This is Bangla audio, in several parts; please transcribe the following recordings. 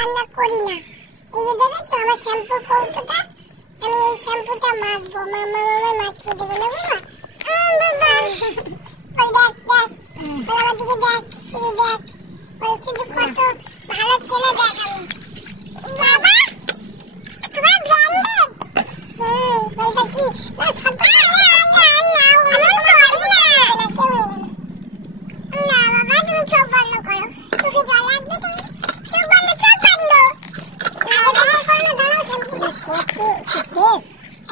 কান্না করি না। এই যে দেখেছো আমার শ্যাম্পু কৌটোটা, আমি এই শ্যাম্পুটা মাখবো। মামা মাখিয়ে দেবে না বাবা? বাবা ওই দেখ দেখ, আমার দিকে দেখ, শুধু দেখ, ওই শুধু কত ভালো ছেলে দেখ আমি। বাবা তোমার ব্র্যান্ডেড বলটা কি না সব না বাবা, তুমি চোখ বন্ধ করো। তুমি জল লাগবে, তুমি চোখ বন্ধ, চোখ বন্ধ।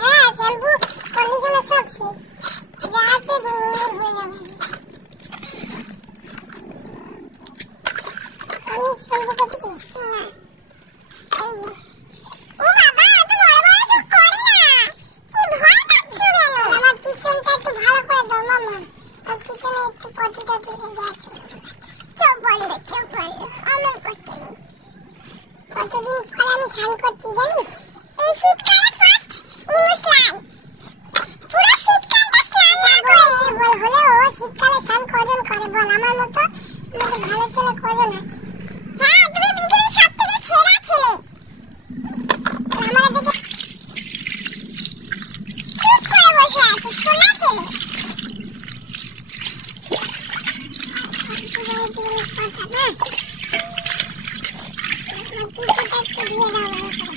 হ্যাঁ শ্যাম্পু কন্ডিশনার সব শেষ, যা আছে হয়ে যাবে। আমি শ্যাম্পু করতেছি না। ও বাবা এত বড় বড় চোখ করি না, কি ভয় পাচ্ছ কেন? আমার পিছনটা একটু ভালো করে দাও মামা, আর পিছনে একটু পটিটা লেগে গেছে। চোখ বন্ধ, চোখ বন্ধ, আমার করতে নেই। কতদিন পরে আমি স্নান করছি জানিস? এই শীতকালে ফার্স্ট নিমু স্নান। পুরো শীতকালটা স্নান না করে বল হলেও শীতকালে স্নান কজন করে বল? আমার মতো ভালো ছেলে কজন আছে? হ্যাঁ তুমি পৃথিবীর সবথেকে সেরা ছেলে। আমার দিকে চুপ করে বসে আছিস, সোনা ছেলে। কথা না পিছুটা একটু দিয়ে দাও ভালো করে।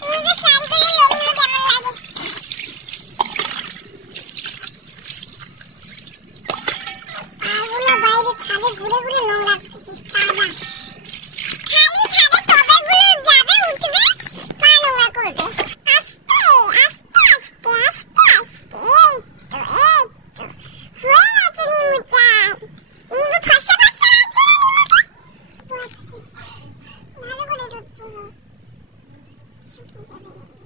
তোমাকে স্নান করলে লোকগুলো কেমন লাগে? পাগুলো বাইরে ছাদে ঘুরে ঘুরে নোংরা করছিস, কাদা। খালি ছাদে টবেগুলো যাবে, উঠবে, পা নোংরা করবে। আস্তে আস্তে আস্তে আস্তে আস্তে, এই তো হয়ে গেছে নিমু চান। নিমু ফসা ফসা আছে না নিমুটা? ভালো করে ডুববো, শুকিয়ে যাবে নিমু।